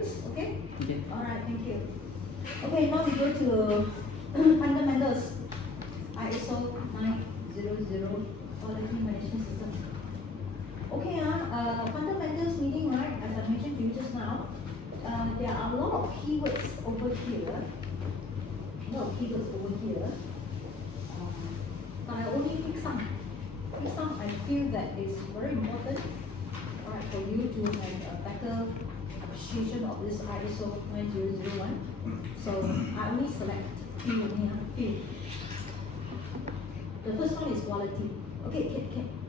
worries. Okay? Okay. Alright, thank you. Okay, now we go to fundamentals. ISO 900 quality management system. Okay, fundamentals meaning, right, as I mentioned to you just now, there are a lot of keywords over here. But I only pick some. I feel that is very important, alright, for you to have a better appreciation of this ISO 9001. So I only select few. The first one is quality. Okay,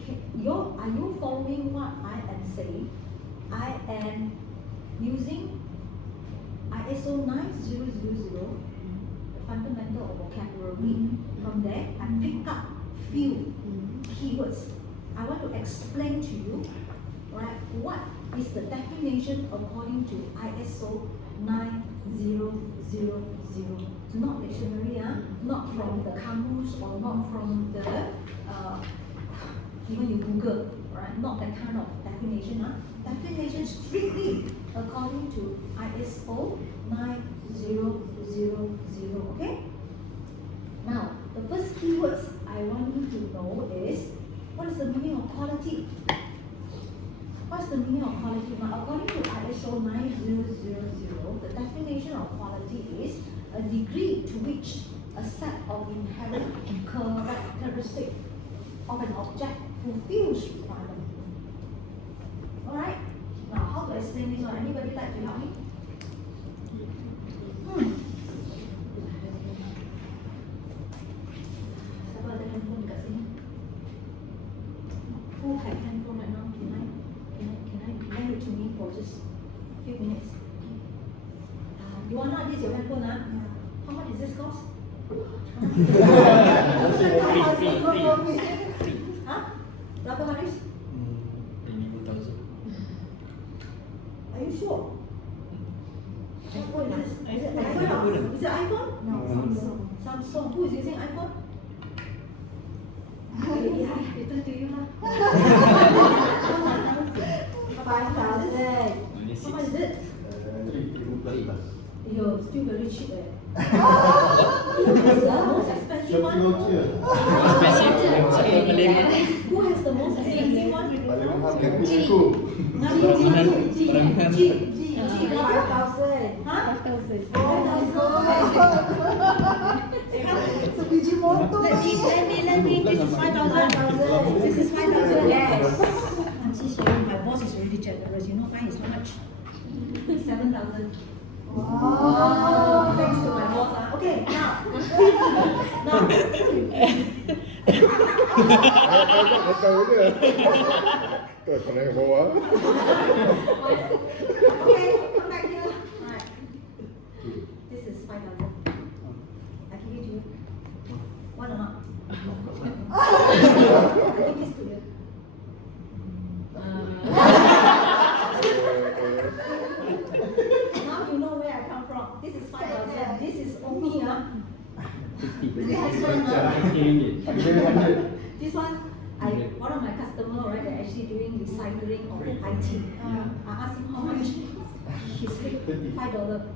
are you following what I am saying? I am using ISO 9000, the fundamental of vocabulary. From there, I pick up few keywords. I want to explain to you, right, what is the definition according to ISO 9000. Not dictionary, not from the Kamus or not from the even you Google, right? Not that kind of definition. Definition strictly according to ISO 9000. Okay. Now, the first keywords I want you to know is, what is the meaning of quality? What's the meaning of quality? Now, according to ISO 9000, the definition of quality is a degree to which a set of inherent characteristics of an object fulfills requirement. Alright? Now, how to explain this one? Anybody like to help me? Who have handphone right now? Can I lend it to me for just a few minutes? You want to use your handphone now? How much does this cost? Huh? Berapa Haris? Maybe 2,000. Are you sure? What is this? Is it iPhone? Is it iPhone? No, Samsung. Samsung. Who is using iPhone? Yeah, return to you lah. 5,000. Only How much is it? 3,000 plus. You're still very cheap What's the most expensive one? Who has the most expensive one? Paling mahal yang punya aku. G. 5,000. Huh? 5,000. Sebiji motor. Let me. This is 5,000. This is 5,000. Yes. I'm so sorry. My boss is really generous. You know, mine is how much? 7,000. Wow. Thanks to my boss. Okay, now. Tahu dia. Kau pernah ke bawah? Okay, come back here. Alright. This is 5,000. I give it to you. Want or not? I give this to you. Now you know where I come from. This is 5,000. This is only 50. This one, one of my customers, right, they're actually doing recycling of IT. I asked him how much. He said $5.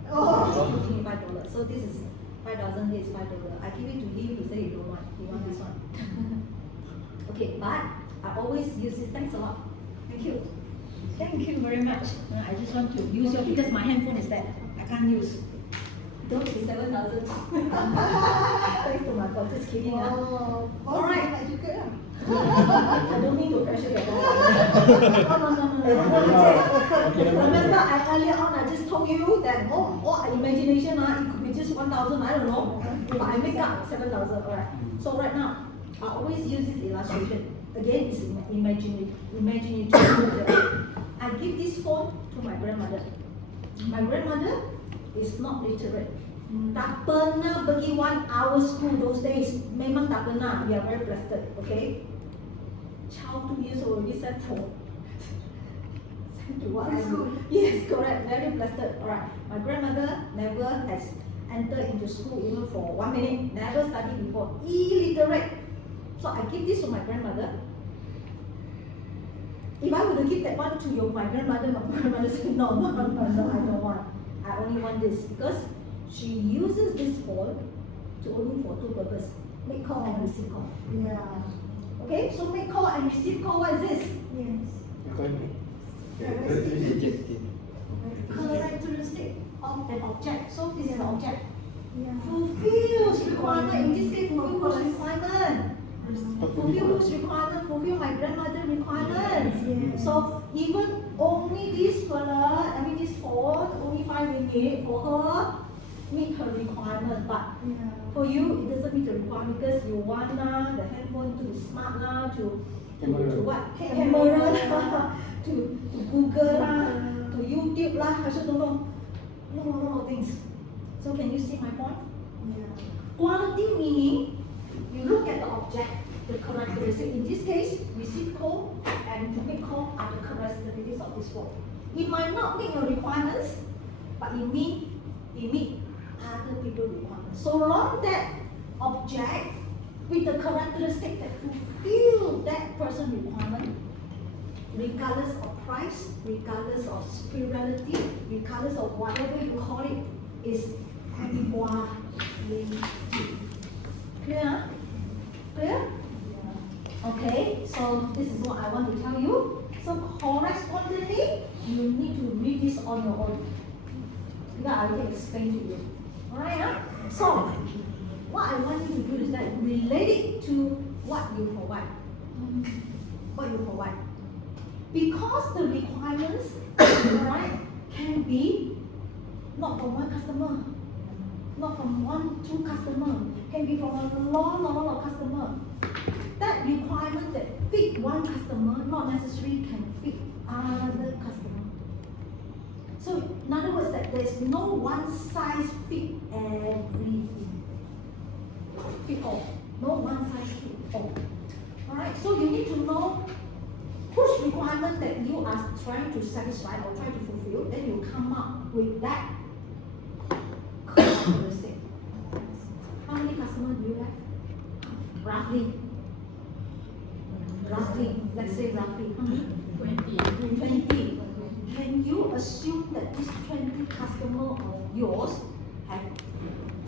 $5. So this is 5,000. This is $5. I give it to him. He said he don't want. He wants this one. Okay, but I always use it. Thanks a lot. Thank you. Thank you very much. I just want to use your, because my handphone is that I can't use. Don't be 7,000. Thanks to my boss. Just kidding. Alright. I don't need to pressure your boss. No. Remember, earlier on I just told you that all imagination, it could be just 1,000. I don't know, but I make up 7,000. Alright. So right now, I always use this illustration. Again, it's imaginary. I give this phone to my grandmother. My grandmother is not literate. Tak pernah pergi 1 hour school those days. Memang tak pernah. We are very blessed. Okay. Child 2 years old already sent for. Sent to what school? Yes, correct. Very blessed. Alright. My grandmother never has entered into school even for 1 minute. Never studied before. Illiterate. So I give this to my grandmother. If I were to give that one to my grandmother, my grandmother said, no, I don't want. I only want this because she uses this phone only for two purposes: make call and receive call. Yeah. Okay, so make call and receive call, what is this? Yes. Rejected. Characteristic of an object. So this is an object. Yeah. Fulfills requirement. In this case, fulfill whose requirement? Fulfill whose requirement? Fulfill my grandmother's requirements. Yes. So even only this fella, this phone, only 5 ringgit for her, meet her requirement. But Yeah. for you, it doesn't meet the requirement because you want the handphone to be smart to what? Camera lah, to Google lah, to YouTube lah. I also don't know. No things. So can you see my point? Yeah. Quality meaning you look at the object, the characteristic. In this case, receive call and to make call are the characteristics of this phone. It might not meet your requirements, but it meet other people's requirements. So long that object with the characteristic that fulfill that person's requirement, regardless of price, regardless of spirituality, regardless of whatever you call it, is quality. Clear? Clear? Okay, so this is what I want to tell you. So correspondingly, you need to read this on your own. Because I will explain to you. Alright? So, what I want you to do is that relate it to what you provide. What you provide. Because the requirements, alright, can be not from one customer, not from 1-2 customer, can be from a lot of customer. That requirement that fit one customer not necessarily can fit other customer. So in other words, that there's no one size fit everything. Fit all. No one size fit all. Alright, so you need to know whose requirement that you are trying to satisfy or trying to fulfill, then you come up with that characteristic. How many customers do you have? Roughly, let's say roughly, how many? 20. Can you assume that these 20 customers of yours have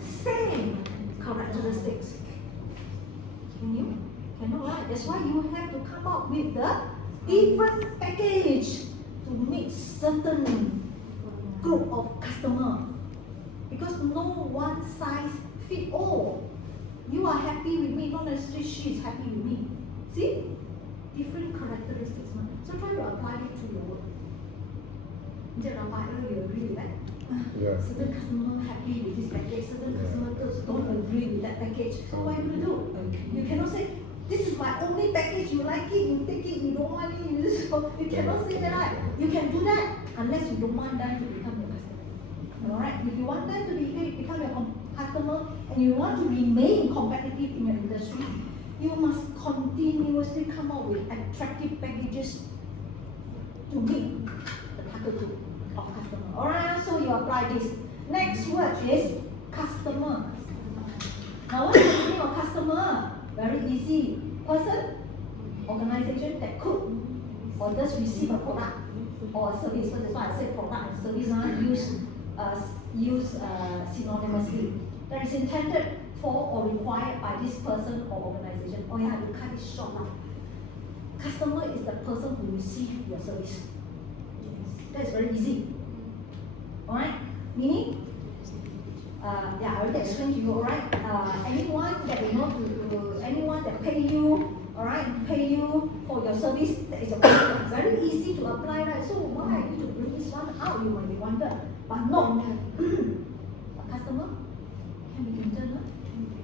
same characteristics? Can you? Cannot, right? That's why you have to come up with the different package to meet certain group of customer. Because no one size fit all. You are happy with me, not necessarily she is happy with me. See? Different characteristics. So try to apply it to your work. Instead of you agree with that. Yeah. Certain customer happy with this package, certain customers don't agree with that package. So what are you going to do? You cannot say, this is my only package, you like it, you take it, you don't want it, you cannot say that, right? You can do that unless you don't want them to become your customer. Alright? If you want them to become your customer and you want to remain competitive in your industry, you must continuously come up with attractive packages to meet the target group of customer. Alright, so you apply this. Next word is customer. Now what is the meaning of customer? Very easy. Person, organization that could or does receive a product or a service. So that's why I said product and service use synonymously. That is intended for or required by this person or organization. Oh yeah, you cut it short now. Customer is the person who receives your service. That's very easy. Alright? Meaning? Yeah, I already explained to you, alright? Anyone that anyone that pay you, alright, pay you for your service, that is a customer. Very easy to apply, right? So why I need to bring this one out, you might be wondering. But no. A customer can be internal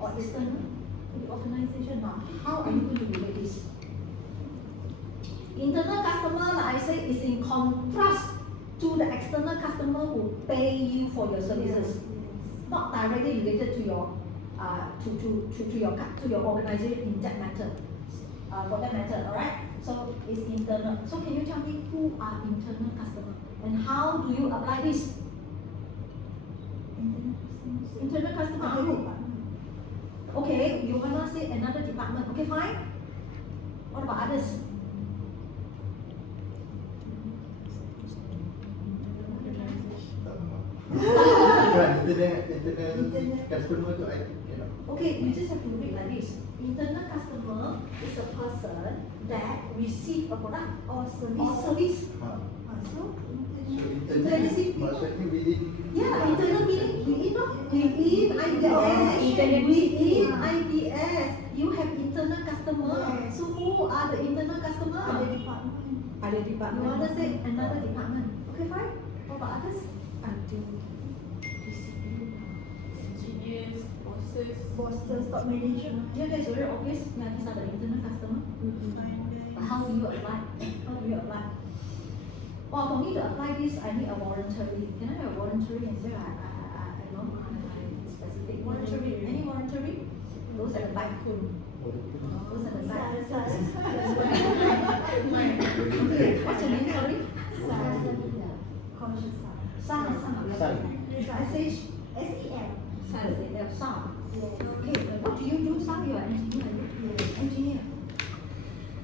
or external to the organization. Now, how are you going to relate this? Internal customer, like I say, is in contrast to the external customer who pay you for your services, not directly related to your to your organization in that matter. For that matter, all right. So it's internal. So can you tell me who are internal customers and how do you apply this? Internal customer are who? Okay, you wanna say another department? Okay, fine. What about others? Internal customer tu I think cannot. Okay, you just have to read like this. Internal customer is a person that receive a product or service. Ha. So, So internal internal maksudnya within. yeah, internal meaning within IBS, you have internal customer. Yes. So who are the internal customer? Ada department. Other department. You want to say another department? Okay, fine. What about others? Engineers, bosses, top management. Yeah, that's very obvious. Yeah, these are the internal customer. But how do you apply? How do you apply? Well, for me to apply this, I need a voluntary. Can I have a voluntary instead? I know I specific voluntary. Any voluntary? Those at the back. Those at the back. Okay, what's your name? Sorry. Sam. S-H. SEM. Sam. Okay, what do you do? Sam, you are engineer. Engineer.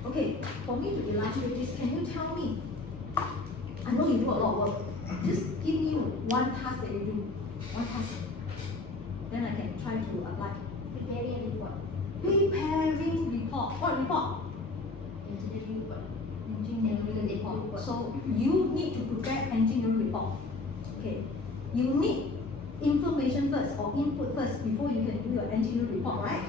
Okay, for me to illustrate this, can you tell me? I know you do a lot of work. Just give me one task that you do. One task. Then I can try to apply. Preparing report. Preparing report. What report? Engineering report. Engineering report. So you need to prepare engineering report. Okay. You need information first or input first before you can do your engineering report, right?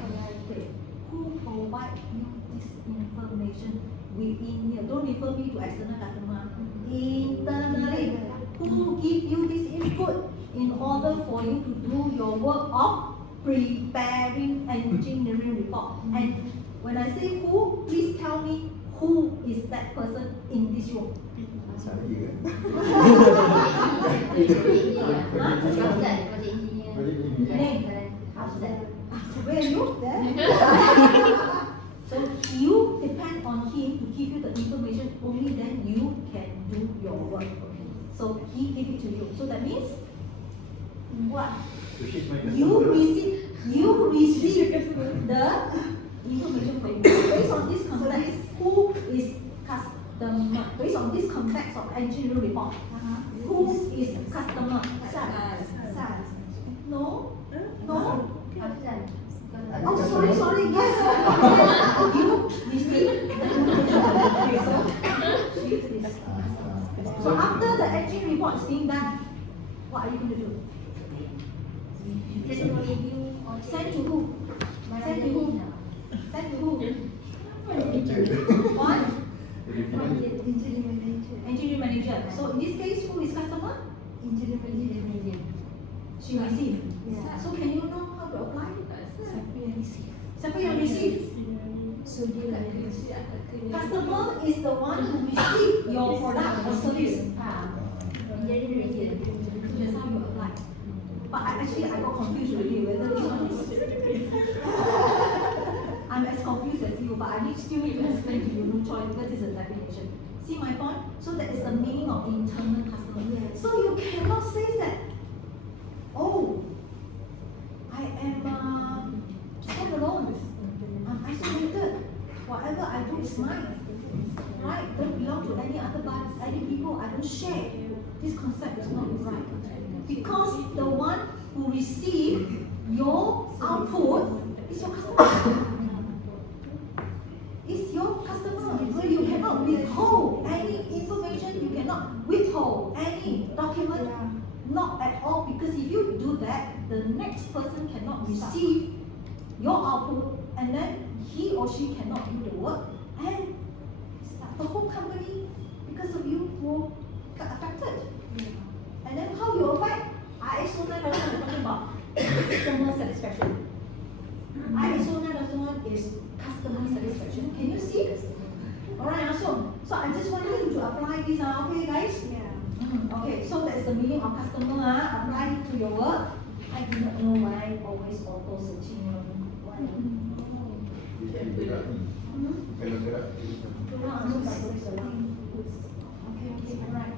Okay. Who provide you this information within here? Don't refer me to external customer. Internally, who give you this input in order for you to do your work of preparing engineering report? And when I say who, please tell me who is that person in this room. Saya ke? Name. Where are you? There. So you depend on him to give you the information. Only then you can do your work. So he give it to you. So that means what? So she's my customer. You receive the information from you. Based on this context, who is customer? Based on this context of engineering report, who is customer? No? No? Oh, sorry, yes. You receive the information. So after the engineering report is being done, what are you going to do? Send to who? Send to who? Send to who? One? Engineering manager. So in this case, who is customer? She receive. So can you know how to apply? Siapa yang receive? Customer is the one who receive your product or service. That's how you apply. But actually I got confused already whether this one is. I'm as confused as you, but I still need to explain to you, no choice, because this is a definition. See my point? So that is the meaning of internal customer. So you cannot say that, oh, I am all alone. I'm isolated. Whatever I do is mine. Right? Don't belong to any other people. I don't share. This concept is not right. Because the one who receive your output is your customer. Is your customer. So you cannot withhold any information. You cannot withhold any document. Not at all. Because if you do that, the next person cannot receive your output, and then he or she cannot do the work, and the whole company, because of you, will get affected. And then how you affect? ISO 9001 is talking about customer satisfaction. ISO 9001 is customer satisfaction. Can you see this? Alright, so I just want you to apply this, okay guys? Okay, so that's the meaning of customer, apply it to your work. I do not know why always auto searching. Why? Kalau gerak Okay, alright.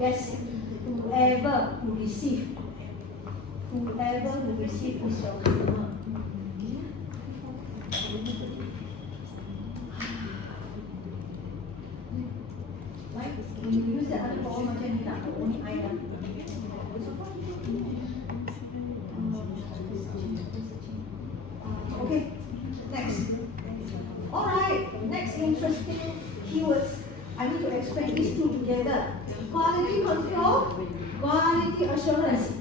Yes, whoever who receive is your customer. bawah macam ni lah, only I lah. Okay, next. Alright, next interesting keywords. I need to explain these two together. Quality control, quality assurance.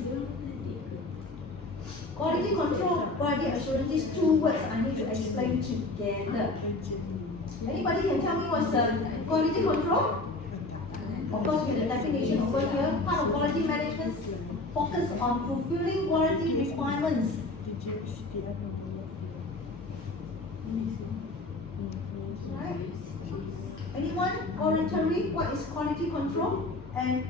Quality control, quality assurance, these two words I need to explain together. Anybody can tell me what's quality control? Of course, we have the definition over here. Part of quality management focus on fulfilling quality requirements. Right? Anyone voluntary? What is quality control? And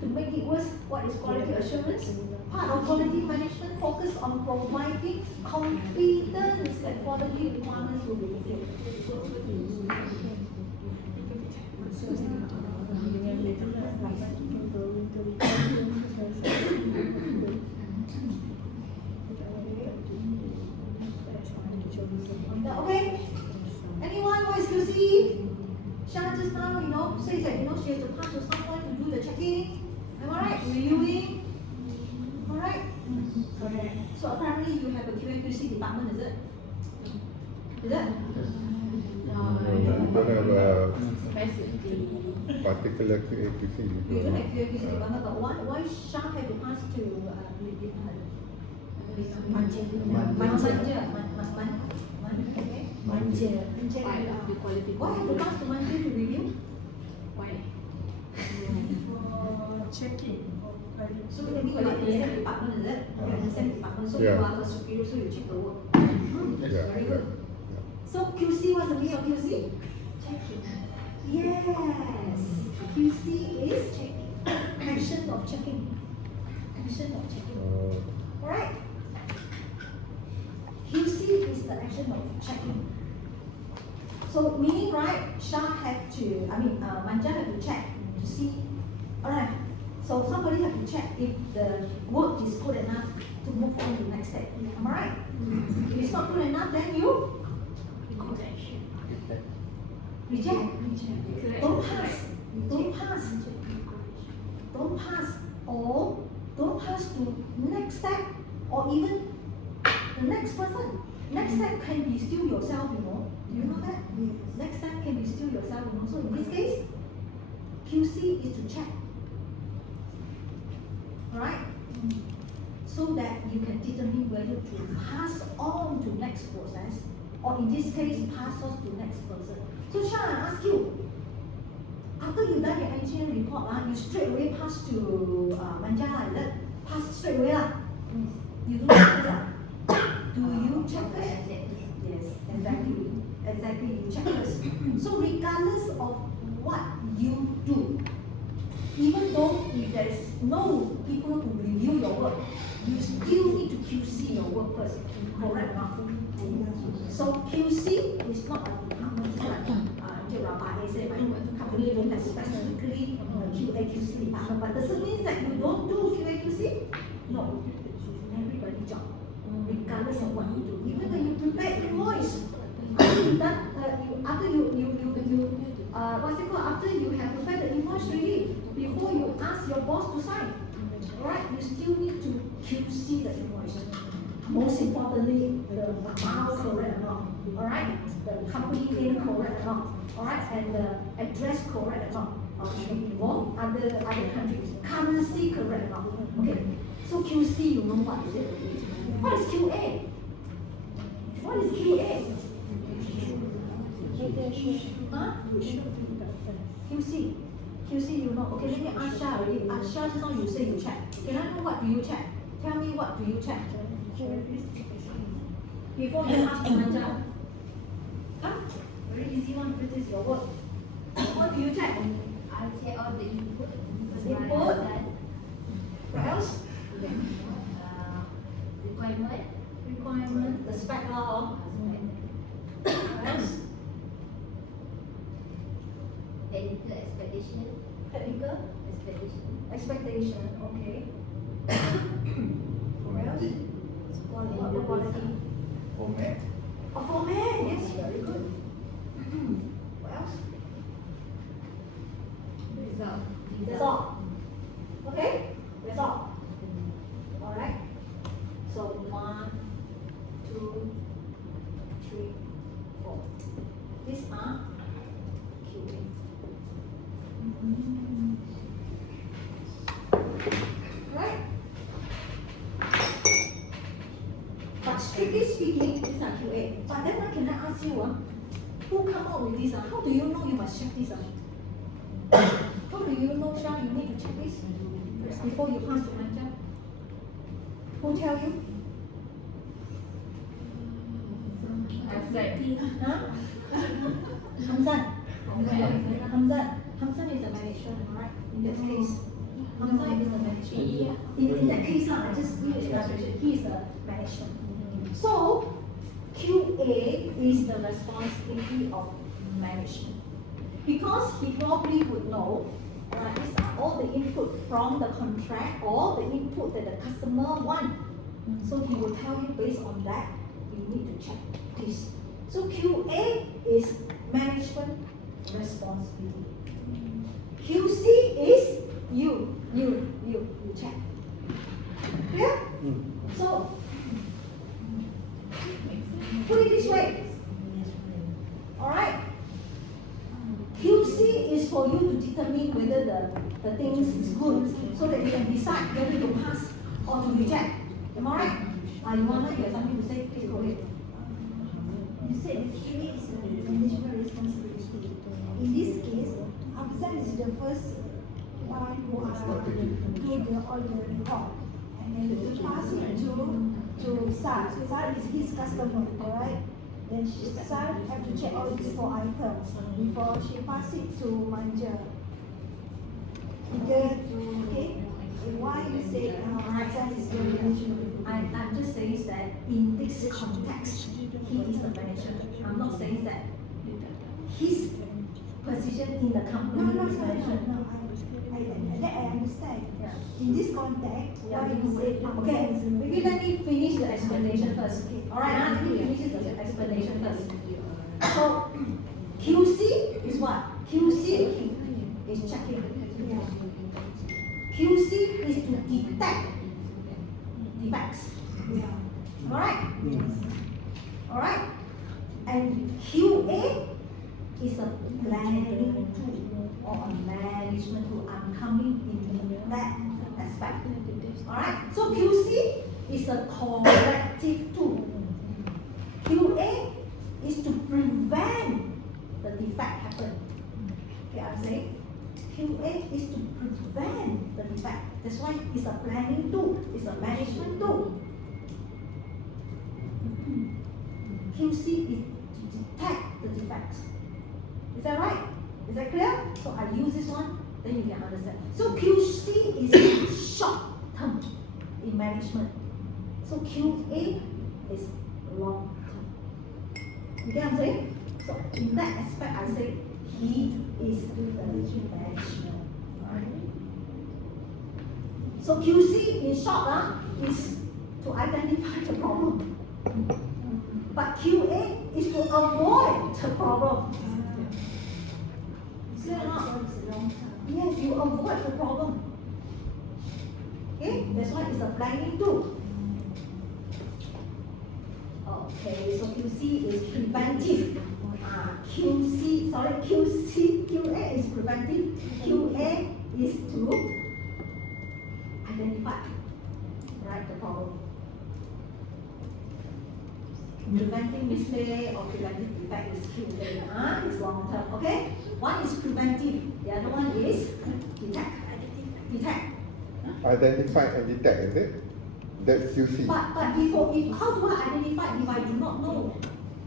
to make it worse, what is quality assurance? Part of quality management focus on providing confidence that quality requirements will be fulfilled. Okay? Anyone who is QC? Shana just now, says that, she has to pass to someone to do the checking. Am I right? Reviewing. Alright? Correct. So apparently you have a QA/QC department, is it? Is it? We don't have a particular QA/QC. We don't have QA/QC department, but why Shah had to pass to Manja. Why have to pass to Manja to review? Checking. So maybe you are in the same department, is it? You're in the same department, so you Yeah. are the superior, so you check the work. Yeah, Very yeah. good. So QC, what's the meaning of QC? Checking. Yes. QC is checking. Action of checking. Action of checking. Alright. QC is the action of checking. So meaning, right, Manja have to check to see. Alright. So somebody have to check if the work is good enough to move on to the next step. Am I right? If it's not good enough, then you reject. Don't pass. Don't pass. Don't pass. Or don't pass to next step, or even the next person. Next step can be still yourself, Do you know that? Next step can be still yourself, So in this case, QC is to check. Alright? So that you can determine whether to pass on to next process, or in this case, pass on to next person. So Shah, I ask you, after you done your engineering report, you straight away pass to Manja, is it? Pass straight away lah. You do not check. Do you check first? Yes, exactly. Exactly, you check first. So regardless of what you do, even though if there is no people to review your work, you still need to QC your work first. Correct or not? So QC is not a department, it's like I say my company don't have specifically a QA/QC department, but does it mean that you don't do QA/QC? No, everybody's job, regardless of what you do. Even when you prepare invoice, after you done, after you have prepared the invoice ready, before you ask your boss to sign, alright, you still need to QC the invoice. Most importantly, the amount correct or not, alright, the company name correct or not, alright, and the address correct or not, involved other countries, currency correct or not, okay. So QC, you know what is it? What is QA? What is QA? Huh? QC, you know. Okay, let me ask Shah already. Ask Shah just now you say you check. Can I know what do you check? Tell me what do you check? Before you ask Manja. Very easy one, this is your work. What do you check? I check all the input. Input. What else? Requirement, the spec law. What else? Technical expectation. Technical expectation, okay. What else? What quality? Format. Oh, format, yes, very good. What else? Result. 3, 4. These are QA. Right? But strictly speaking, these are QA. But then can I ask you, who come up with this? How do you know you must check this? How do you know, Shah, you need to check this before you pass to manager? Who tell you? Huh? Hamzan. Hamzan is the manager, right? In this case. Hamzan is the manager. In that case, I just give it elaboration. He is the manager. So, QA is the responsibility of management. Because he probably would know, these are all the input from the contract, all the input that the customer wants. So he will tell you based on that, you need to check this. So QA is management responsibility. QC is you check. Clear? So put it this way. Alright? QC is for you to determine whether the things is good so that you can decide whether to pass or to reject. Am I right? Ioana, you have something to say? Please go ahead. You said QA is the management responsibility. In this case, Afzal is the first one who do all the report. And then you pass it to Sal. Sal is his customer, alright? Then Sal have to check all these 4 items before she pass it to manager. Okay? Why you say Afzal is the management? I'm just saying that in this context, he is the manager. I'm not saying that his position in the company is management. No. I understand. Yeah. In this context, why you say Okay, maybe let me finish the explanation first. Alright, let me finish the explanation first. So, QC is what? QC is checking. QC is to detect defects. Alright? Alright? And QA is a planning tool or a management tool. I'm coming in that aspect. Alright? So QC is a corrective tool. QA is to prevent the defect happen. Okay, I'm saying QA is to prevent the defect. That's why it's a planning tool, it's a management tool. QC is to detect the defects. Is that right? Is that clear? So I use this one, then you can understand. So QC is short term in management. So QA is long term. You get what I'm saying? So in that aspect, I say he is the management. Alright? So QC in short is to identify the problem. But QA is to avoid the problem. Clear or not? Yes, you avoid the problem. Okay, that's why it's a planning tool. Okay, so QC is preventive. QA is preventive. QA is to identify, right, the problem. Preventing mistake or preventing defect is QA. It's long term. Okay, one is preventive. The other one is detect. Identify and detect, is it? That's QC. But before, how do I identify if I do not know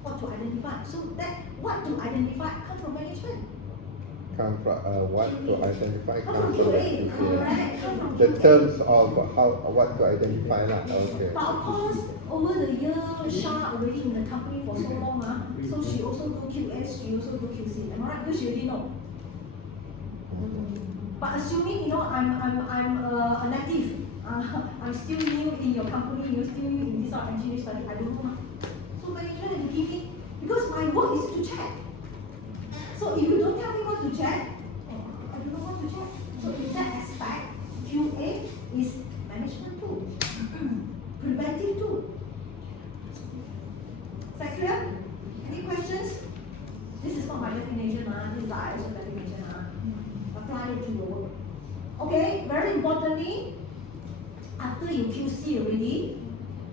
what to identify? So that what to identify comes from management. Come from what to identify Come comes from from QA. QC. Correct. Come from The QA. terms of what to identify lah. Okay. But of course, over the year, Shah already in the company for so long, so she also do QS, she also do QC. Am I right? Because she already know. But assuming I'm a native, I'm still new in your company, you're still new in this engineering study, I don't know. So management has to give me, because my work is to check. So if you don't tell me what to check, I don't know what to check. So in that aspect, QA is management tool, preventive tool. Is that clear? not my definition, this is the ISO definition. Apply it to your work. Okay, very importantly, after you QC already,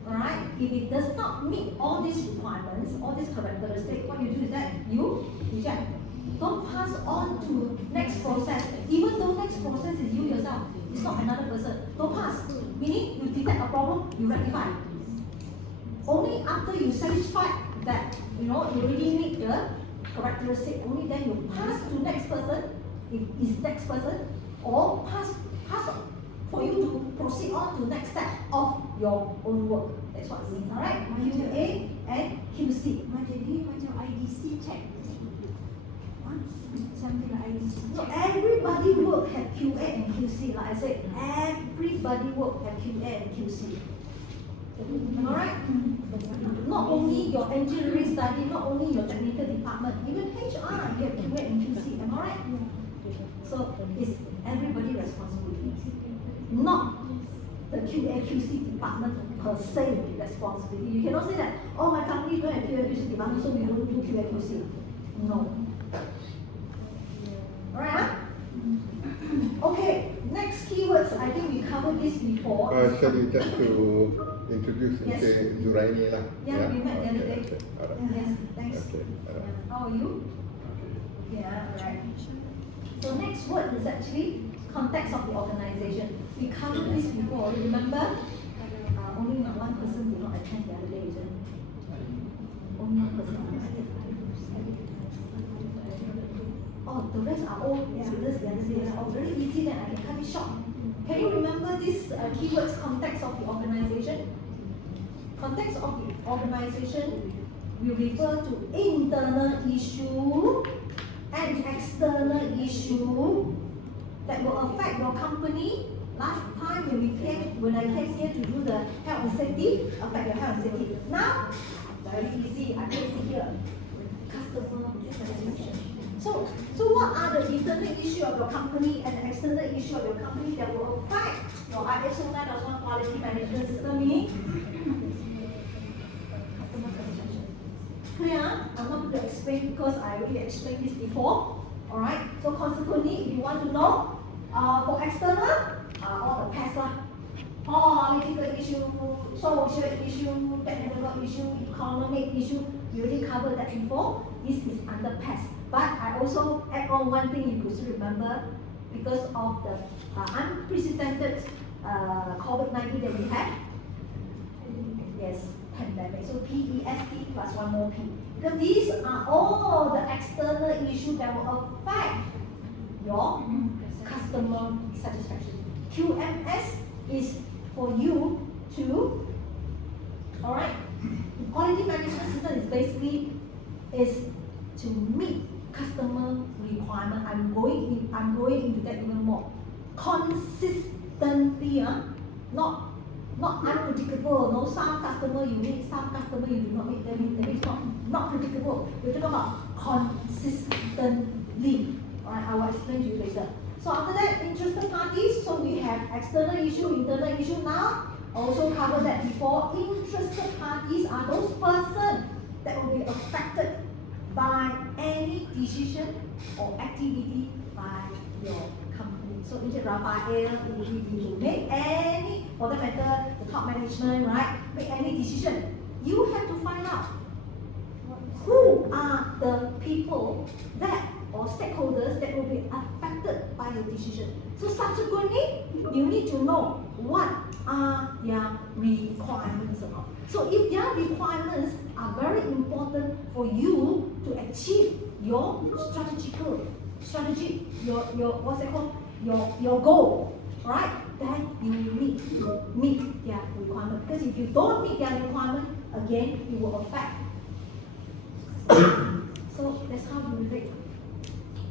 alright, if it does not meet all these requirements, all these characteristics, what you do is that you reject. Don't pass on to next process, even though next process is you yourself, it's not another person. Don't pass. Meaning you detect a problem, you rectify. Only after you satisfy that you already meet the characteristic, only then you pass to next person, if it's next person, or pass on for you to proceed on to next step of your own work. That's what it means, alright? QA and QC. Macam IDC check. Something like IDC So check. everybody work have QA and QC. Like I said, everybody work have QA and QC. Alright? Not only your engineering study, not only your technical department, even HR, you have QA and QC. Am I right? So it's everybody's responsibility. Not the QA QC department per se responsibility. You cannot say that, oh, my company don't have QA QC department, so we don't do QA QC. No. Alright, huh? Okay, next keywords, I think we covered this before. Sorry, just to introduce Yes. Encik Zuraini lah. Yeah, we met the other day. Okay, alright. Yes, thanks. Okay, alright. How are you? Yeah, alright. So next word is actually context of the organization. We covered this before, remember? Only one person did not attend the other day, isn't it? Only one person. Oh, the rest are all students the other day. Oh, very easy then, I can cut it short. Can you remember this keywords, context of the organization? Context of the organization will refer to internal issue and external issue that will affect your company. Last time when I came here to do the health and safety, affect your health and safety. Now, very easy, I place it here. Customer satisfaction. So what are the internal issue of your company and the external issue of your company that will affect your ISO 9001 quality management system, meaning customer satisfaction? Clear? I'm not going to explain because I already explained this before. Alright? So consequently, if you want to know, for external, all the pests, political issue, social issue, technical issue, economic issue, we already covered that before. This is under pests. But I also add on one thing you could still remember, because of the unprecedented COVID-19 that we had. Yes, pandemic. So PEST plus one more P. Because these are all the external issues that will affect your customer satisfaction. QMS is for you to, alright, quality management system is basically to meet customer requirement. I'm going into that even more. Consistently, not unpredictable. No, some customer you meet, some customer you do not meet. That means not predictable. We're talking about consistently. Alright, I will explain to you later. So after that, interested parties. So we have external issue, internal issue. Now, also covered that before. Interested parties are those persons that will be affected by any decision or activity by your company. So Encik Rafael, if you make any, for that matter, the top management, right, make any decision, you have to find out who are the people that or stakeholders that will be affected by your decision. So subsequently, you need to know what are their requirements about. So if their requirements are very important for you to achieve your strategy, your what's it called? Your goal, right? Then you need to meet their requirement. Because if you don't meet their requirement, again, it will affect. So that's how you rate.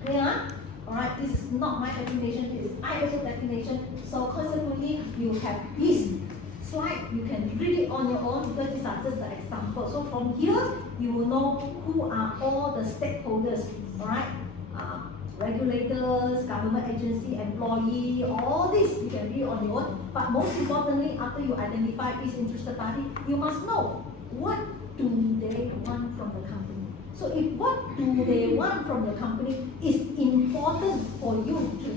Clear? Alright, this is not my definition, this is ISO definition. So consequently, you have this slide, you can read it on your own because these are just the examples. So from here, you will know who are all the stakeholders, alright? Regulators, government agency, employee, all this you can read on your own. But most importantly, after you identify this interested party, you must know what do they want from the company. So So if what do they want from the company is important for you to,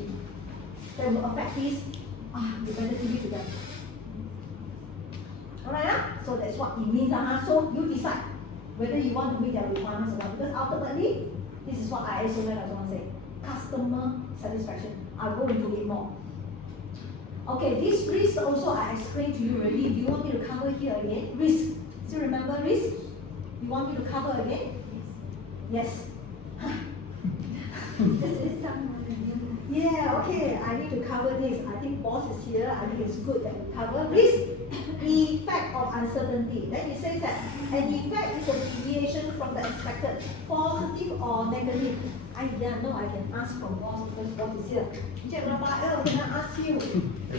that will affect this, you better give it to them. Alright, so that's what it means. So you decide whether you want to meet their requirements or not. Because ultimately, this is what ISO 9001 say. Customer satisfaction. I'll go into it more. Okay, this risk also I explained to you already. Do you want me to cover here again? Risk. Still remember risk? You want me to cover again? Yes. This is someone. Yeah, okay, I need to cover this. I think boss is here. I think it's good that we cover risk, effect of uncertainty. Then it says that an effect is a deviation from the expected, positive or negative. I can ask from boss because boss is here. Encik Rafael, can I ask you,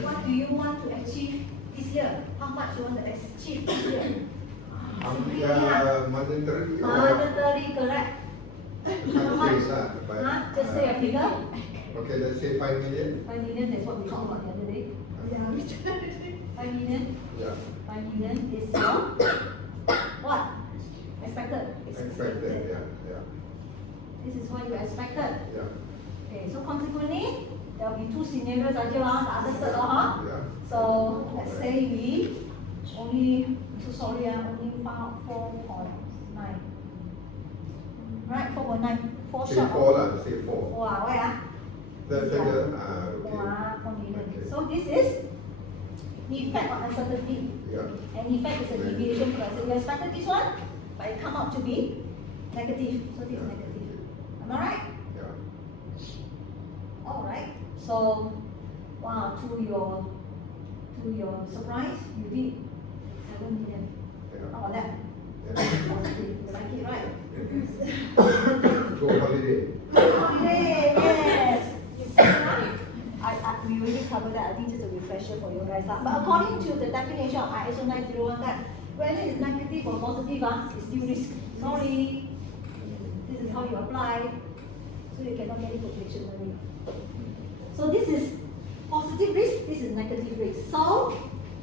what do you want to achieve this year? How much you want to achieve this year? Monetary or Monetary, correct. How much? Just say a figure. Okay, let's say 5 million. 5 million, that's what we talked about the other day. Yeah, which 5 million. Yeah. 5 million is your what? Expected. Expected, yeah. This is what you expected. Yeah. Okay, so consequently, there will be two scenarios aja lah, tak ada third lah. Yeah. So let's say we only, so sorry only found 4.9. Right, 4.9. 4 Say short 4 of. lah, say 4. Why Okay. 4 million. So this is effect of uncertainty. Yeah. And effect is a deviation from so you expected this one, but it come out to be negative. So this is negative. Am I right? Yeah. Alright. So wow, to your surprise, you did 7 million. Yeah. How about that? Yeah. Positive. You like it, right? Go holiday. Holiday, yes. We already covered that. I think just a refresher for you guys. But according to the definition of ISO 9001, that whether it's negative or positive, it's still risk. Sorry. This is how you apply. So you cannot get it from dictionary. So this is positive risk, this is negative risk. So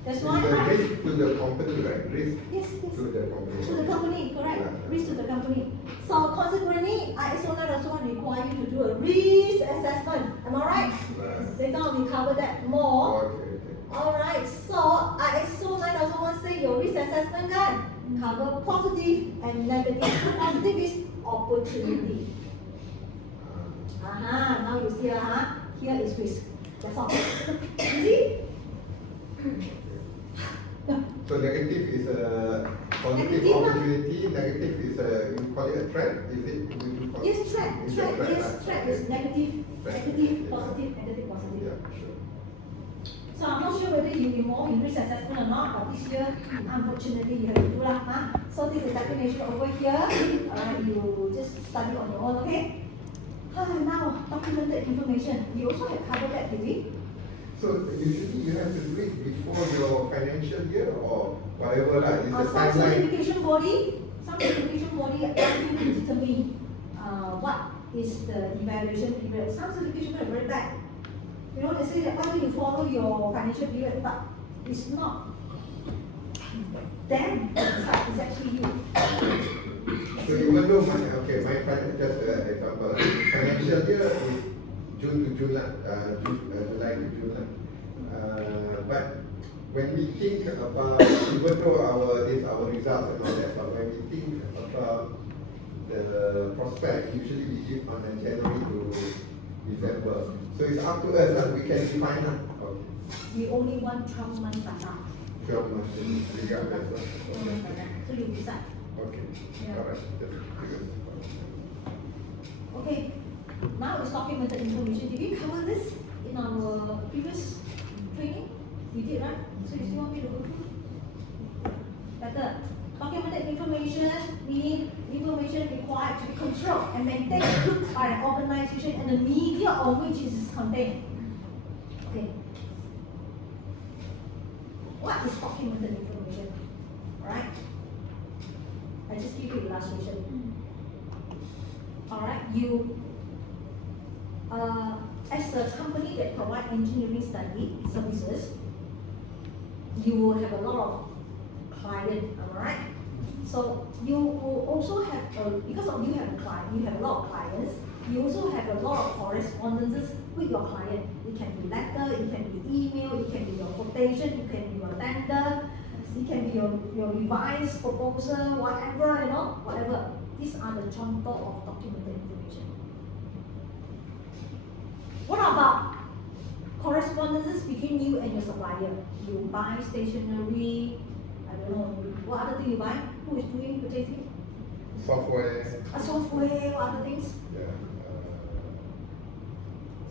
that's why It's a risk to the company, right? Risk yes, to the company. to the company, correct? Yeah. Risk to the company. So consequently, ISO 9001 require you to do a risk assessment. Am I right? Right. Later on we cover that more. Okay. Alright, so ISO 9001 say your risk assessment kan cover positive and negative. So positive is opportunity. Now you see here is risk. That's all. See? So negative is a positive Negative, opportunity, negative is a, you call it a threat, is it? You call it- Yes, threat. It's a Threat, yes, right? threat Okay. is negative, Threat. negative, Yeah. positive, negative, positive. Yeah, sure. So I'm not sure whether you involved in risk assessment or not, but this year, unfortunately, you have to do lah. So this is definition over here. You just study on your own, okay? Now, documented information. We also have covered that, did we? So usually you have to do it before your financial year or whatever lah, it's a Some timeline. certification body ask you to determine what is the evaluation period. Some certification are very bad. You know, they say that why don't you follow your financial period, but it's not them that decide, it's actually you. So even though my friend, just example, financial year is June to July, July to June. But when we think about, even though our results and all that, but when we think about the prospect, usually we give on January to December. So it's up to us, we can define that. Okay. We only want 12 months data. 12 months, regardless. 12 months data. So you decide. Okay. Yeah. Alright. Okay, now it's documented information. Did we cover this in our previous training? We did, right? So you still want me to go through? Better. Documented information meaning information required to be controlled and maintained by an organization and the media on which it is contained. Okay. What is documented information? Alright? I just give you illustration. Alright, you, as a company that provide engineering study services, you will have a lot of clients, alright? So you will also have because of you have a client, you have a lot of clients. You also have a lot of correspondences with your client. It can be letter, it can be email, it can be your quotation, it can be your tender, it can be your revised proposal, whatever, you know, whatever. These are the chonto of documented information. What about correspondences between you and your supplier? You buy stationery, I don't know, what other thing you buy? Who is doing purchasing? Software. A software, what other things? Yeah.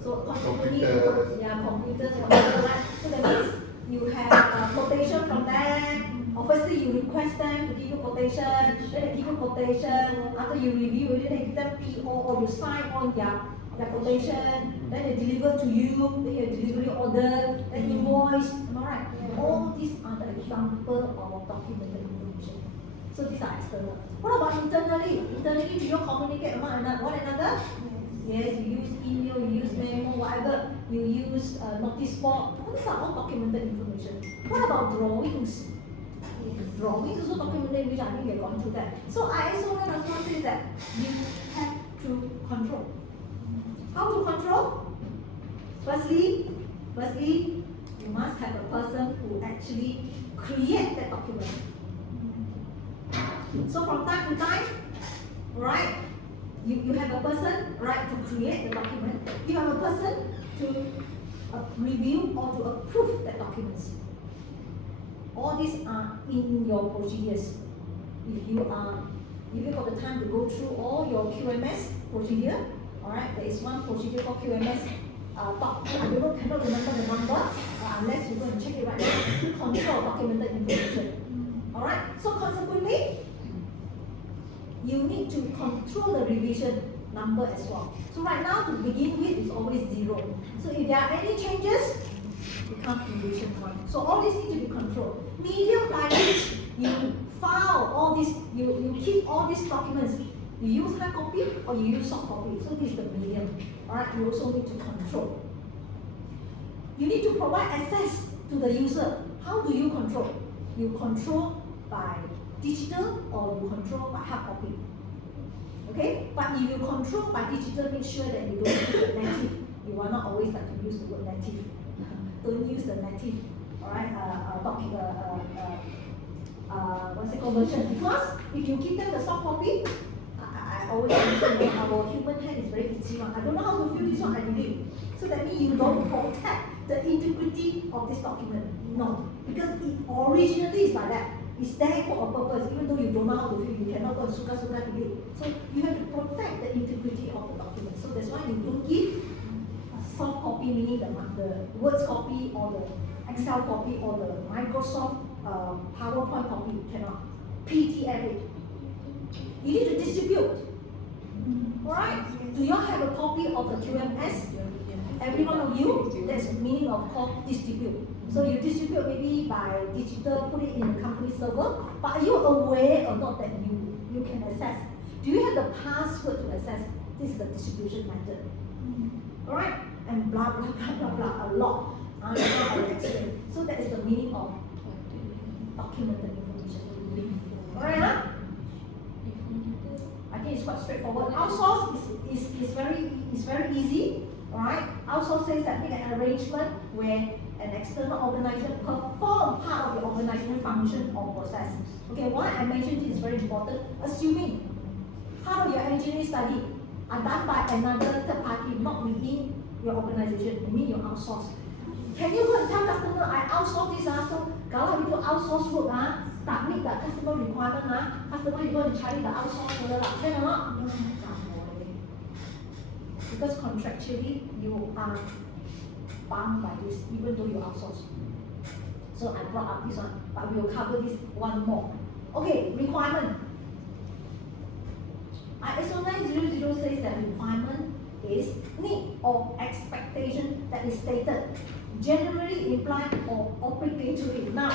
So Computers. computers, whatever, right? So that means you have a quotation from them. Obviously, you request them to give you quotation. Then they give you quotation. After you review it, then they give them PO or you sign on their quotation. Then they deliver to you. Then your delivery order, then invoice. Am I right? All these are the example of documented information. So these are external. What about internally? Internally, do you communicate among one another? Yes, you use email, you use memo, whatever. You use notice board. All these are all documented information. What about drawings? Drawings also documented information. I think we have gone through that. So ISO 9001 says that you have to control. How to control? Firstly, you must have a person who actually create that document. So from time to time, right? You have a person, right, to create the document. You have a person to review or to approve the documents. All these are in your procedures. If you got the time to go through all your QMS procedure, all right, there is one procedure called QMS. I cannot remember the number unless you go and check it right now. To control documented information. All right. So consequently, you need to control the revision number as well. So right now, to begin with, it's always 0. So if there are any changes, it becomes revision 1. So all these need to be controlled. Medium language, you file all these, you keep all these documents. You use hard copy or you use soft copy. So this is the medium. Alright, you also need to control. You need to provide access to the user. How do you control? You control by digital or you control by hard copy. Okay? But if you control by digital, make sure that you don't use the native. You are not always like to use the word native. Don't use the native, alright, what's it called, version. Because if you give them the soft copy, I always mention that our human hand is very itchy one. I don't know how to fill this one, I delete. So that means you don't protect the integrity of this document. No. Because it originally is like that. It's there for a purpose, even though you don't know how to fill, you cannot go and suka delete. So you have to protect the integrity of the document. So that's why you don't give a soft copy, meaning the Words copy or the Excel copy or the Microsoft PowerPoint copy. You cannot. PDF it. You need to distribute. Alright? Do you all have a copy of the QMS? Every one of you, that's the meaning of called distribute. So you distribute maybe by digital, put it in the company server, but are you aware or not that you can access? Do you have the password to access? This is the distribution method. Alright? And blah blah blah blah blah, a lot. I will explain. So that is the meaning of documented information. Alright, huh? I think it's quite straightforward. Outsource is very easy. Alright? Outsource says that make an arrangement where an external organization perform part of the organizational function or process. Okay, why I mentioned this is very important. Assuming part of your engineering study are done by another third party, not within your organization, you mean you outsource. Can you go and tell customer, I outsource this, so kalau itu outsource work, tak meet the customer requirement, customer you go and cari the outsource work, can or not? Because contractually you are bound by this, even though you outsource. So I brought up this one, but we will cover this one more. Okay, requirement. ISO 9000 says that requirement is need or expectation that is stated, generally implied or obligatory. Now,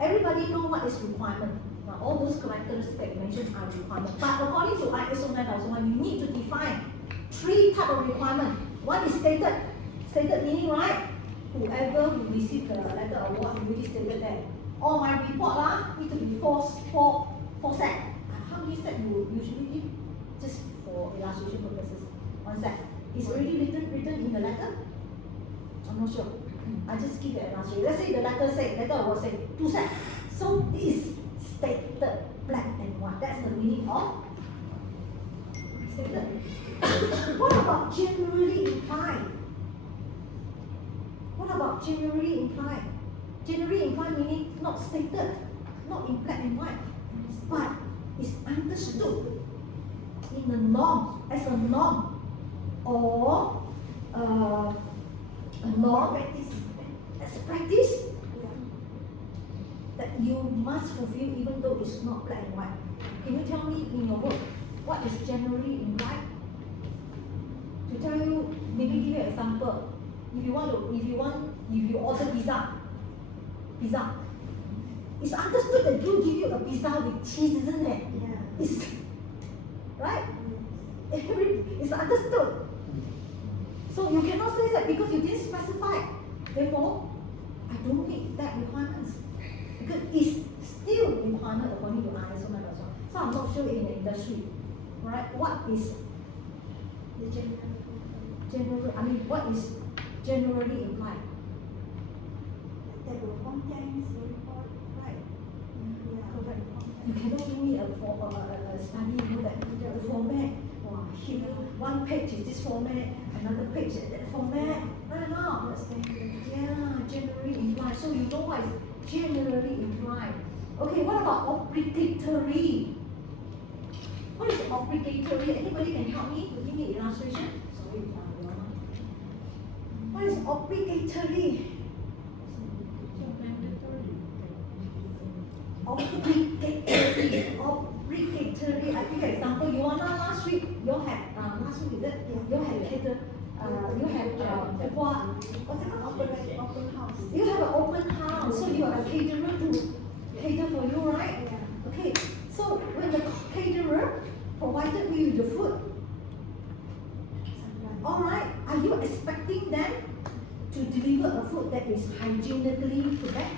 everybody know what is requirement. Now, all those characteristics that you mentioned are requirement. But according to ISO 9001, you need to define 3 types of requirement. One is stated. Stated meaning, right? Whoever will receive the letter award, you already stated that. Or my report need to be 4 4 set. How many set you usually give? Just for illustration purposes. 1 set. It's already written in the letter? I'm not sure. I just give an illustration. Let's say the letter will say 2 sets. So this stated black and white. That's the meaning of stated. What about generally implied? What about generally implied? Generally implied meaning not stated, not in black and white, but is understood in the norm, as a norm, or a norm as a practice that you must fulfill even though it's not black and white. Can you tell me in your work what is generally implied? To tell you, maybe give you an example. If you order pizza, it's understood that you give you a pizza with cheese, isn't it? Yeah. It's right. It's understood. So you cannot say that because you didn't specify. Therefore, I don't meet that requirements because it's still requirement according to ISO 9001. So I'm not sure in the industry, right? What is The general general? I mean, what is generally implied? that will contents the report, right? Yeah, Correct. content. You cannot give me a study, you know, that the format. Wow, here one page is this format, another page is that format. No. Yeah, generally implied. So you know what is generally implied. Okay, what about obligatory? What is obligatory? Anybody can help me? Give me illustration. Sorry, what is obligatory? Obligatory. I give you an example. You wanna last week you had last week is it? You had cater. You have what? What's it called? Open house. You have an open house, so you are a caterer to cater for you, right? Yeah. Okay. So when the caterer provided you with the food, all right, are you expecting them to deliver a food that is hygienically correct?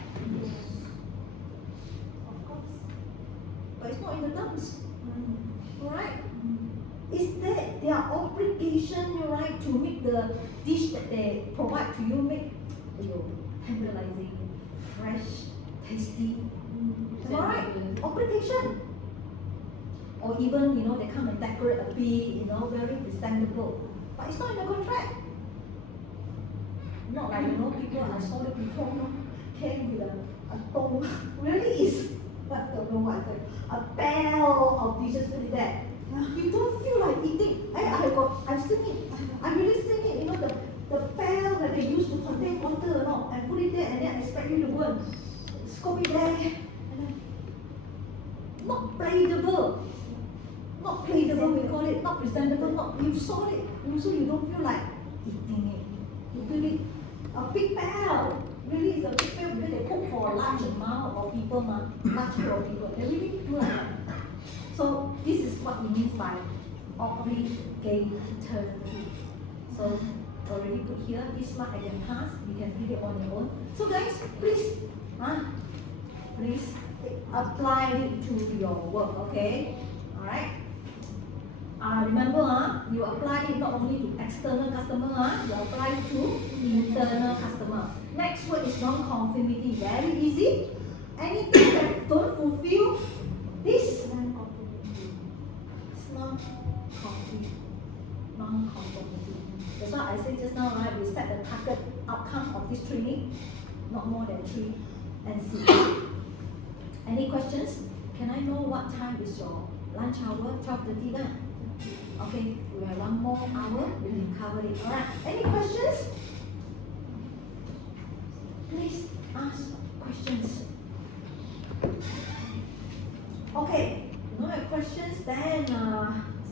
Of course. But it's not in the terms, Mm. all right? Is that their obligation, right, to make the dish that they provide to you make tantalizing, fresh, tasty? Am I right? Obligation. Or even, you know, they come and decorate a bit, you know, very presentable. But it's not in the contract. Not like, you know, people I saw it before, you know, came with a tong, really is, I don't know what I said, a barrel of dishes with that. You don't feel like eating. I've seen it. I really seen it. You know the barrel that they use to contain water, you know, and put it there, and then expect you to go and scoop it there. And then, not plateable. Not plateable, we call it. Not presentable. Not you saw it. So you don't feel like eating it. You feel it. A big barrel. Really, it's a big barrel because they cook for a large amount of people, large group of people. They really do like that. So this is what it means by obligatory. So already put here, this mark I can pass, you can read it on your own. So guys, please apply it to your work, okay? Alright? Remember, you apply it not only to external customer, you apply it to internal customer. Next word is non-conformity. Very easy. Anything that don't fulfill this non-conformity. That's why I said just now, right? We set the target outcome of this training, not more than 3 and see. Any questions? Can I know what time is your lunch hour? 12:30 then? Okay, we have 1 more hour, we can cover it. Alright, any questions? Please ask questions. Okay, no questions, then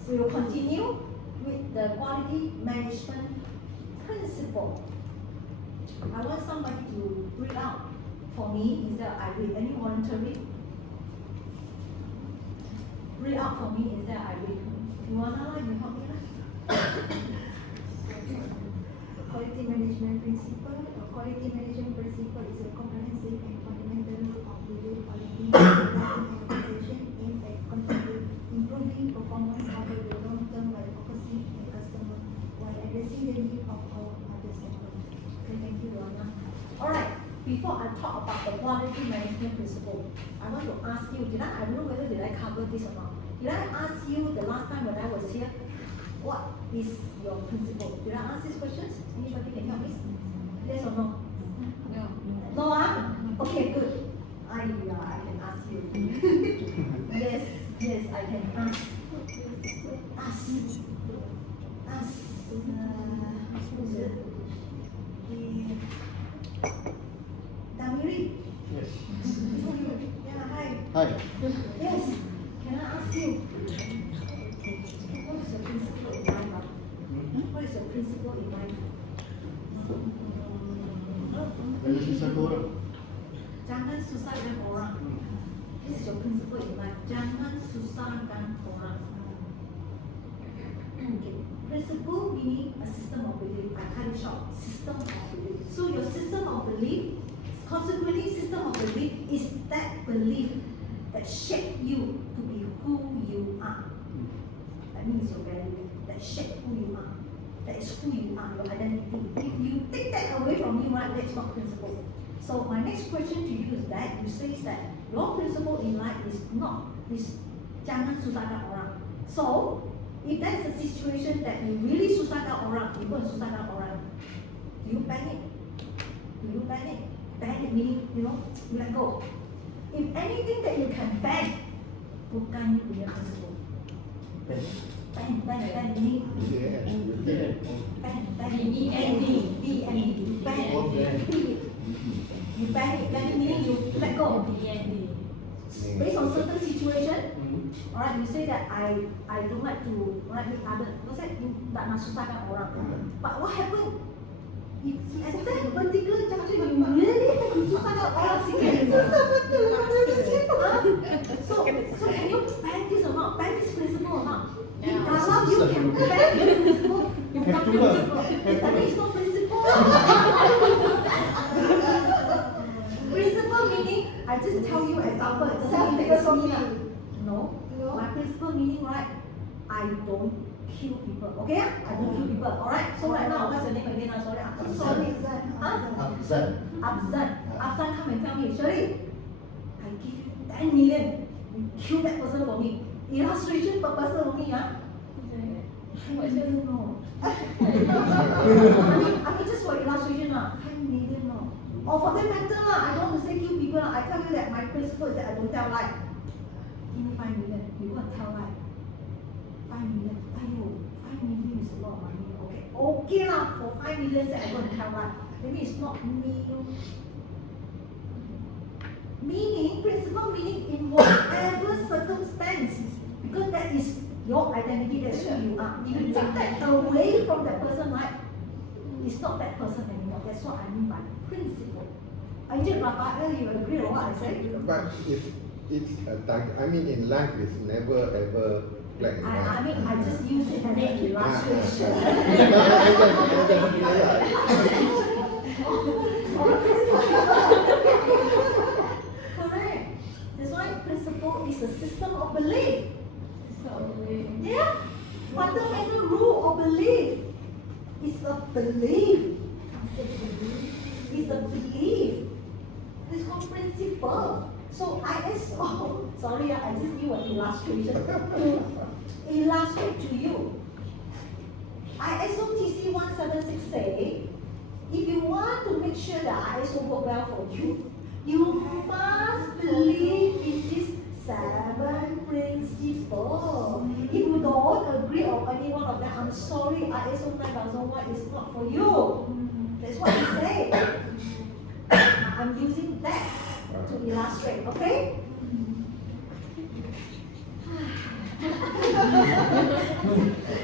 we will continue with the quality management principle. I want somebody to read out for me instead of I read. Any voluntary? Read out for me instead of I read. You wanna you help me? Quality management principle. Quality management principle is a comprehensive and fundamental rule of delivery quality in an organization aimed before I talk about the quality management principle, I want to ask you, I don't know whether did I cover this or not. Did I ask you the last time when I was here, what is your principle? Did I ask these questions? Anybody can help me? Yes or no? No. No, okay, good. I can ask you. Yes, I can ask. Ask. Who's it? Damiri. Yes. Yeah, hi. Hi. Yes. Can I ask you? What is your principle in life? What is your principle in life? Jangan susah orang. Jangan susahkan orang. This is your principle in life. Jangan susahkan orang. Okay. Principle meaning a system of belief. I cut it short. System of belief. So your system of belief, consequently, system of belief is that belief that shape you to be who you are. That means your value. That shape who you are. That is who you are, your identity. If you take that away from you, right, that's not principle. So my next question to you is that you say that your principle in life is jangan susahkan orang. So if that is a situation that you really susahkan orang, you go and susahkan orang, do you panic? Do you panic? Panic meaning, you let go. If anything that you can ban, bukan you punya principle. Ban meaning Yes. ban, B-E-N-D. ban. You ban meaning you let go. Based on certain situation, alright, you say that I don't like to meet others. What's that? You tak nak susahkan orang. But what happened? If at that particular juncture you really have to susahkan orang sikit. Susah betul So can you ban this or not? Ban this principle or not? Yeah. Kalau you can ban this principle, you Have ban to the lah. principle. Tapi it's not principle. Principle meaning, I just tell you example, self-philosophy. No, my principle meaning, right? I don't kill people. Okay? I don't kill people. Alright? So right now, what's your name again? I'm sorry. I'm sorry. Afzal. Afzan come and tell me, Shirley, I give you 10 million. You kill that person for me. Illustration per person only, huh? I don't know. I mean just for illustration, 10 million, no. Or for that matter, I don't want to say kill people. I tell you that my principle is that I don't tell lie. Give me 5 million. You go and tell lie. 5 million. Ayo, 5 million is a lot of money. Okay lah. For 5 million, say I go and tell lie. Maybe it's not me. Meaning, principle meaning in whatever circumstance, because that is your identity, that's who you are. If you take that away from that person, right, it's not that person anymore. That's what I mean by principle. Agent Raphael, you agree on what I said? But it's a target. I mean, in life, it's never ever black and white. I mean, I just use it as an illustration. Correct. That's why principle is a system of belief. Yeah. Fundamental rule of belief is a belief. It's a belief. It's called principle. So ISO, sorry, I just give an illustration to illustrate to you. ISO TC 176 say, if you want to make sure that ISO work well for you, you must believe in this 7 principles. If you don't agree on any one of them, I'm sorry, ISO 9001 is not for you. That's what he said. I'm using that to illustrate, okay?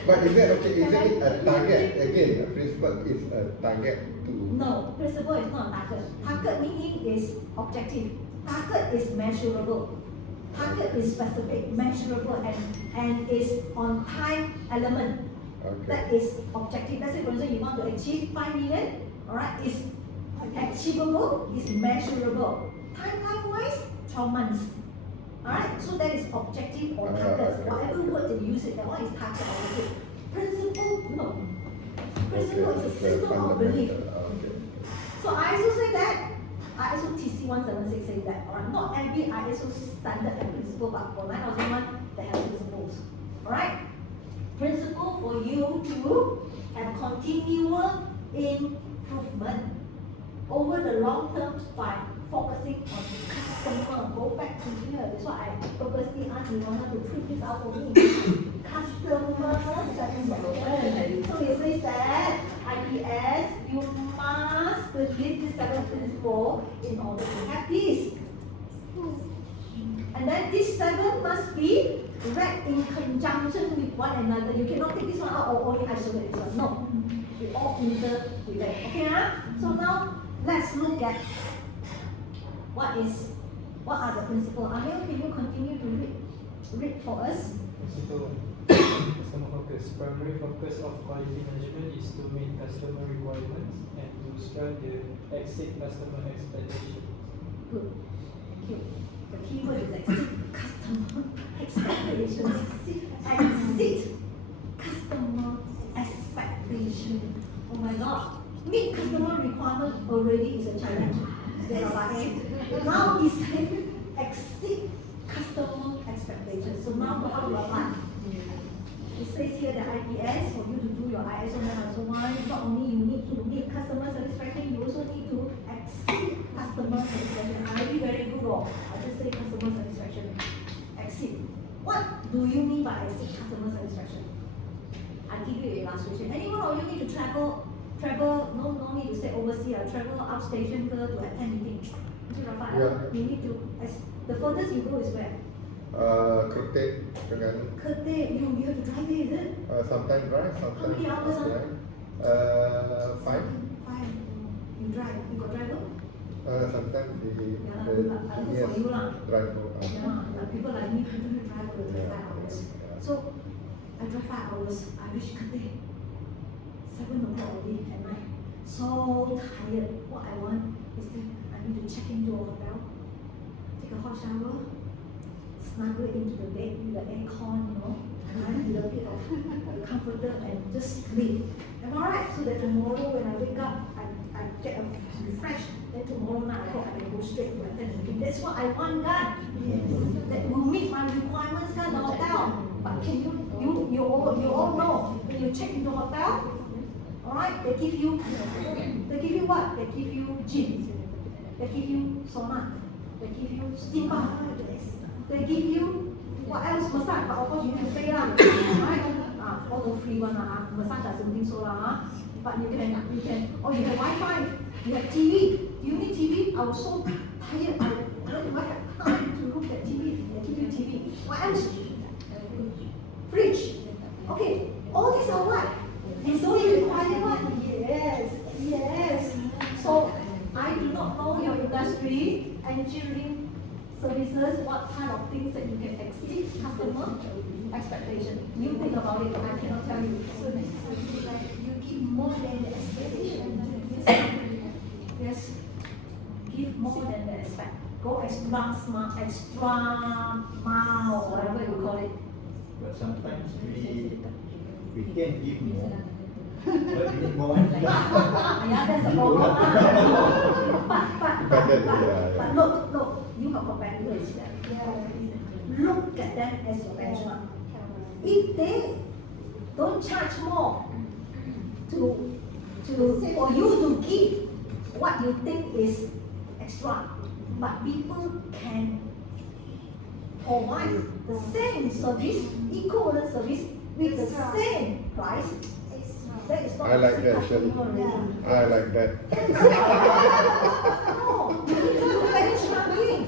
But is that okay? Is it a target? Again, the principle is a target to. No, principle is not a target. Target meaning is objective. Target is measurable. Target is specific, measurable, and is on time element. Okay. That is objective. Let's say, for example, you want to achieve 5 million, alright, is achievable, is measurable. Timeline-wise, 12 months. Alright, so that is objective or target. Okay. Whatever word you use it, that one is target or objective. Principle, no. Principle is a system of belief. Okay. So I also say that ISO TC 176 says that, alright? Not every ISO standard has principle, but for 9001, they have principles, alright? Principle for you to have continual improvement over the long term by focusing on customer. Go back to here. That's why I purposely asked Leona to print this out for me. Customer satisfaction. So it says that IPS, you must believe this 7 principle in order to have this. And then this 7 must be read in conjunction with one another. You cannot take this one out or only isolate this one. No. We all interrelate. Okay, huh? So now let's look at what are the principles. Ahil, can you continue to read for us? Principle customer focus. Primary focus of quality management is to meet customer requirements and to strive to exceed customer expectations. Good. Thank you. The key word is exceed customer expectations. Exceed customer expectation. Oh my God. Meet customer requirement already is a challenge. Now he said exceed customer expectations. So now how do you apply? It says here that IPS, for you to do your ISO 9001, not only you need to meet customer satisfaction, you also need to exceed customer satisfaction. Very, very good. I just say customer satisfaction. Exceed. What do you mean by exceed customer satisfaction? I give you an illustration. Anyone of you need to travel, no need to say overseas, travel outstation to attend meeting. Yeah. You need to, the furthest you go is where? Kerteh dengan Kerteh, you have to drive it, is it? sometimes drive, sometimes How many hours, not drive. 5. Five. You drive, you got driver? Sometimes the good lah. Good yes, for you lah. drive for us. Yeah, like people like me, who don't drive for 5 hours. So, I drive 5 hours, I reach Kerteh. 7 o'clock already at night. So tired. What I want is that I need to check into a hotel, take a hot shower, snuggle into the bed with the aircon, you know, and with a bit of comforter and just sleep. Am I right? So that tomorrow when I wake up, I get a refresh. Then tomorrow night I hope I can go straight to attend the meeting. That's what I want, God. That will meet my requirements, God, the hotel. But can you all know when you check into the hotel, alright, they give you what? They give you gym. They give you sauna. They give you steam bath. They give you what else? Massage, but of course you need to pay lah, right? All the free one massage I don't think so lah. But you can, oh you have Wi-Fi, you have TV. Do you need TV? I was so tired. I don't have time to look at TV. They give you TV. What else? Fridge. Okay, all these are what? And so you require what? Yes. So I do not know your industry, engineering services, what kind of things that you can exceed customer expectation. You think about it, I cannot tell you. So this is like you give more than the expectation. Yes, give more than the expect. Go extra smart, extra mile, or whatever you call it. But sometimes we can give more, but we need more. Yeah, that's the problem. But look, you have competitors there. Look at them as your benchmark. If they don't charge more for you to give what you think is extra, but people can provide the same service, equivalent service with the same price, that is not I like that, Shirley. I like that. No, you need to do benchmarking.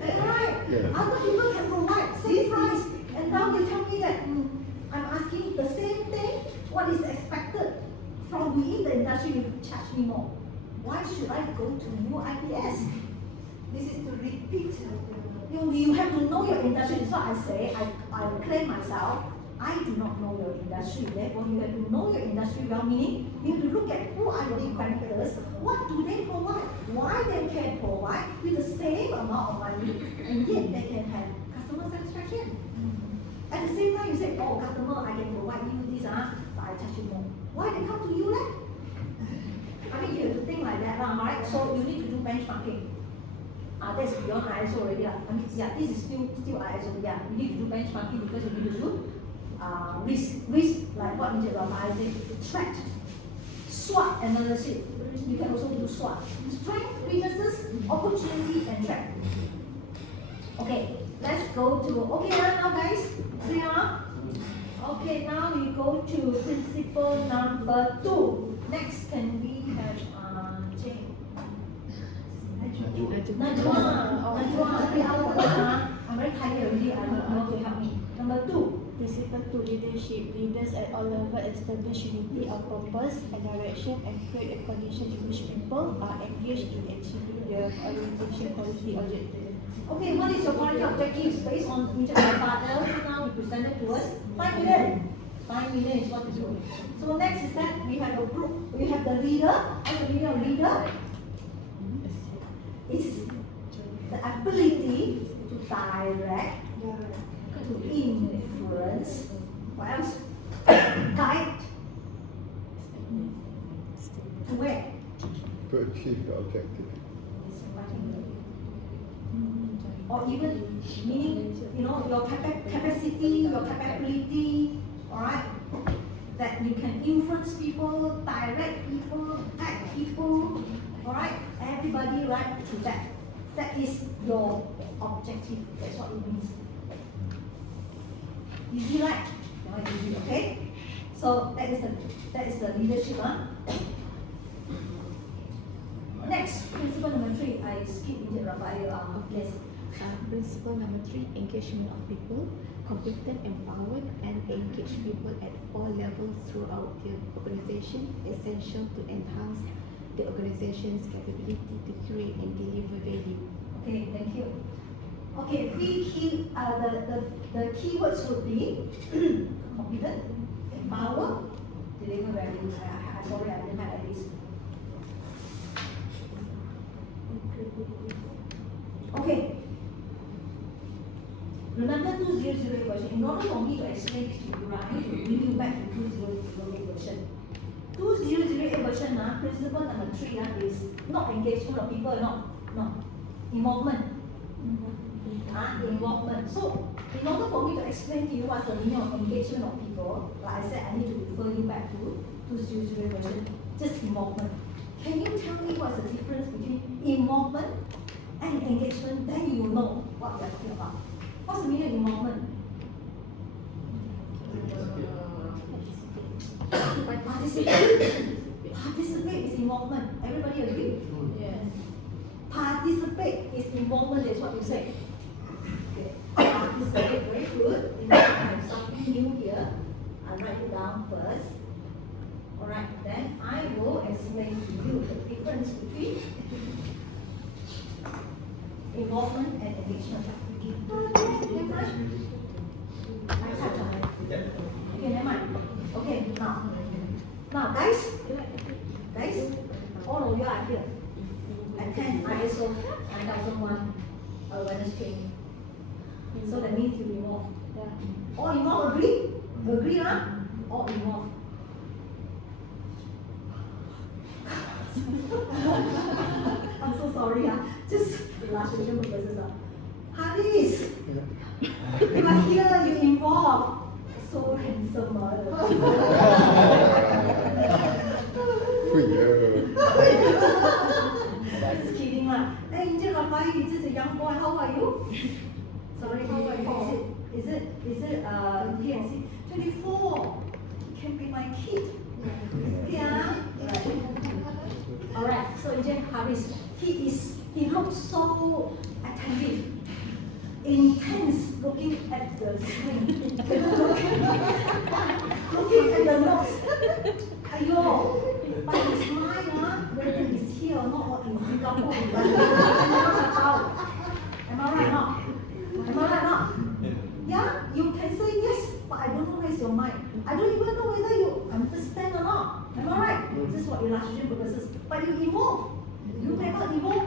Right? Yeah. Other people can provide same price, and now you tell me that I'm asking the same thing. What is expected from within the industry? You charge me more. Why should I go to new IPS? This is to repeat. You have to know your industry. That's what I say. I claim myself. I do not know your industry. Therefore, you have to know your industry well. Meaning, you have to look at who are your competitors. What do they provide? Why they can provide with the same amount of money, and yet they can have customer satisfaction. At the same time, you say, "Oh, customer, I can provide you this, but I charge you more." Why they come to you, I mean, you have to think like that, right? So you need to do benchmarking. that's beyond ISO already. I mean, yeah, this is still ISO. Yeah, you need to do benchmarking because you need to do risk like what Rafael said, threat, SWOT analysis. You can also do SWOT. Strength, weaknesses, opportunity, and threat. Okay, let's go to, okay now guys, clear? Okay, now we go to principle number 2. Next, can we have Jane? Najwa. Okay, I'm very tired already. I don't know to help me. Number 2. Principle 2, leadership. Leaders at all levels establish unity of purpose and direction and create a condition in which people are engaged in achieving their organization quality objectives. Okay, what is your quality objectives based on Mr. Partner? Now we presented to us 5 million. 5 million is what to do. So next is that we have a group. We have the leader. What's the meaning of leader? Is the ability to direct, to influence, what else? Guide. To where? To achieve the objective. Or even meaning, you know, your capacity, your capability, alright? That you can influence people, direct people, guide people, alright? Everybody right to that. That is your objective. That's what it means. Easy, right? Not easy, okay? So that is the leadership, huh? Next, principle number 3. I skipped it, Rafael. Yes. Principle number 3, engagement of people, competent, empowered, and engage people at all levels throughout the organization, essential to enhance the organization's capability to create and deliver value. Okay, thank you. Okay, the keywords would be competent, empower, deliver value. Sorry, I didn't highlight this. Okay. Remember 2008 version. In order for me to explain this to you, right, I need to bring you back to 2008 version. 2008 version, principle number 3 is not engagement of people, no, involvement. Involvement. So, in order for me to explain to you what's the meaning of engagement of people, like I said, I need to refer you back to 2008 version, just involvement. Can you tell me what's the difference between involvement and engagement? Then you will know what we are talking about. What's the meaning of involvement? Participate is involvement. Everybody agree? Yes. Participate is involvement, is what you say. Okay. Participate, very good. I have something new here. I'll write it down first. Alright, then I will explain to you the difference between involvement and engagement. I touch on it. Okay, never mind. Okay, now guys, all of you are here. Attend ISO 9001 awareness training. So that means you involve. All involved, agree? Agree, huh? All involved. I'm so sorry, just illustration purposes. Haris, you are here, you involved. So handsome, Just kidding, lah. Hey, Angel Rafael, he's just a young boy. How are you? Sorry, how are you? Is it PNC? 24. He can be my kid. Yeah. Alright, so Angel Haris, he looks so attentive, intense, looking at the screen, looking at the notes. Ayo, but his mind, whether he's here or not, or in Singapore, am I right or not? Am I right or not? Yeah, you can say yes, but I don't know where's your mind. I don't even know whether you understand or not. Am I right? This is for illustration purposes. But you evolve. You cannot evolve